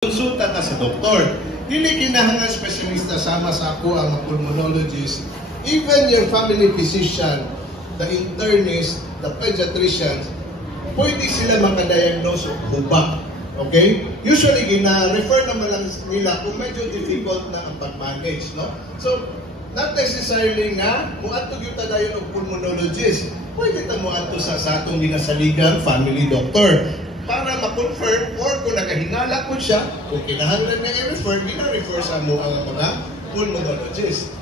konsulta ka sa doktor. Dili kinahanglan specialista sama sa ako ang pulmonologist. Even your family physician, the internist, the pediatrician, pwede sila makadiagnose of hubak. Okay? Usually, gina-refer naman lang nila kung medyo difficult na ang pag-manage. No? So, not necessarily nga, muadto yung tadayon of pulmonologist. Pwede ta muadto sa atong ginasaligang family doctor para ma-confirm or kung nakahingala ko siya, kung kinahanglan na i-refer, gina-refer sa mo ang mga pulmonologist.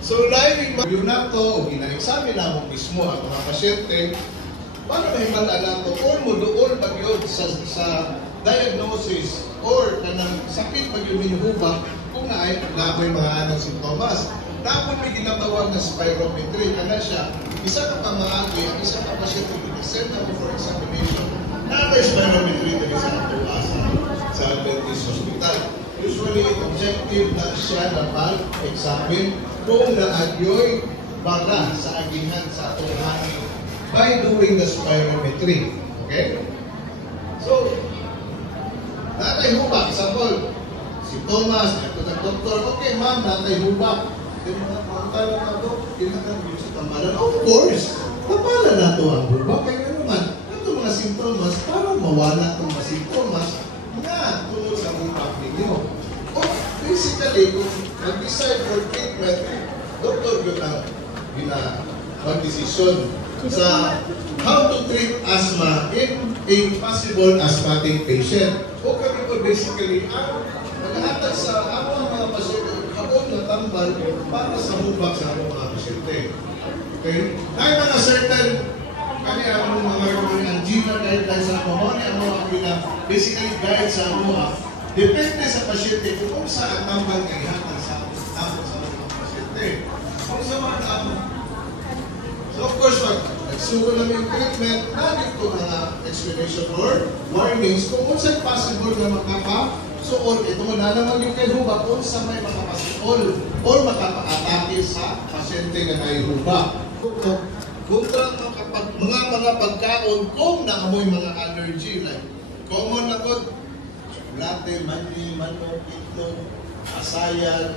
So, dahil yun na to, o gina-examine na mo mismo ang mga pasyente, para mahimala na to, or mo doon pag-yod sa diagnosis or kanang sakit pag-yod hubak, kung na ay laboy mga anong sintomas. Dapat may ginatawag na spirometry. Kana siya, isa ka pamaagi, ang isa ka pasyente i-send na for examination. Na may spirometry na isa sa Adventist Hospital. Usually, objective na siya na pag-examine kung naagyoy bara sa agingan sa atong hangin by doing the spirometry. Okay? So, natay hubak. Example, si Thomas, ito na doktor, okay ma'am, natay hubak. Then, magkakaroon na ito, ginagawin sa tambalan. Of course, tambalan na ito ang hubak. Kaya naman, ito mga sintomas, para mawala itong mga sintomas na tungkol sa hubak ninyo. O, basically, kung nag-decide for treatment, doktor yun ang mag-desisyon sa how to treat asthma in a possible asthmatic patient. O kami po basically ang mag-ahatag sa ang mga pasyente habang natambal para sa hubak sa mga pasyente. Okay? Ay mga certain kani ang mga angina guidelines sa mga ang mga basically guide sa mga depende sa pasyente kung saan ang tambal kay hatag sa mga pasyente. Kung sa mga so of course, nagsuko namin yung treatment, naging ito mga explanation or warnings kung saan possible na makapasuol. Ito na naman yung hubak kung saan may makapasuol or makapa-atake sa pasyente na may hubak. Kontra mga pagkaon kung naamoy mga allergy like common na ko, latte, mani, manok, itlog, asayan,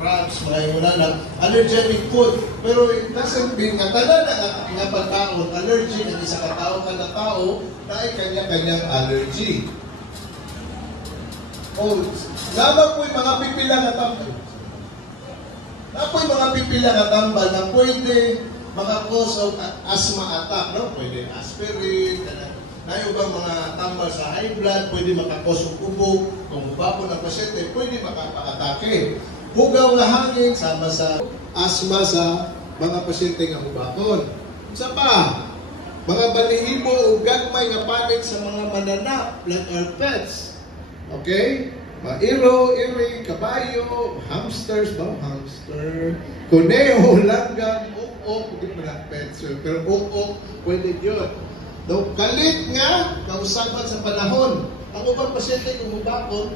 crabs, mga wala lang, allergenic food. Pero it doesn't mean na tanan na pagkaon, allergy, na isa katao kada tao na ay kanya-kanyang allergy. O, labang po yung mga pipila na tambal. Na po yung mga pipila na tambal na pwede maka-cause of asthma attack, no? Pwede aspirin, na yung bang mga tambal sa high blood, pwede maka-cause of ubo, kung hubapon ng pasyente, pwede makapa-atake. Hugaw na hangin sama sa asthma sa mga pasyente nga hubakon. Isa pa, mga balihibo o gagmay nga panit sa mga mananap like our pets. Okay? Mairo, iri, kabayo, hamsters, hamster, kuneho, langgam, ukok, hindi mo lang pets. Pero ukok, pwede yun. So, kalit nga, kausapan sa panahon. Ang ubang pasyente kung hubakon,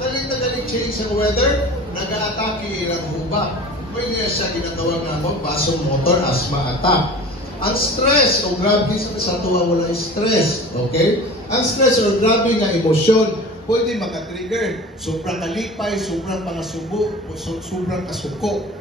kalit na galing change sa weather, nag-a-atake ilang hubak. Pwede siya ginatawag na vasomotor asthma attack. Ang stress, o grabe sa tuwa wala stress. Okay? Ang stress o grabe nga emosyon, pwede maka-trigger. Sobrang kalipay, sobrang pangasubo, sobrang kasuko.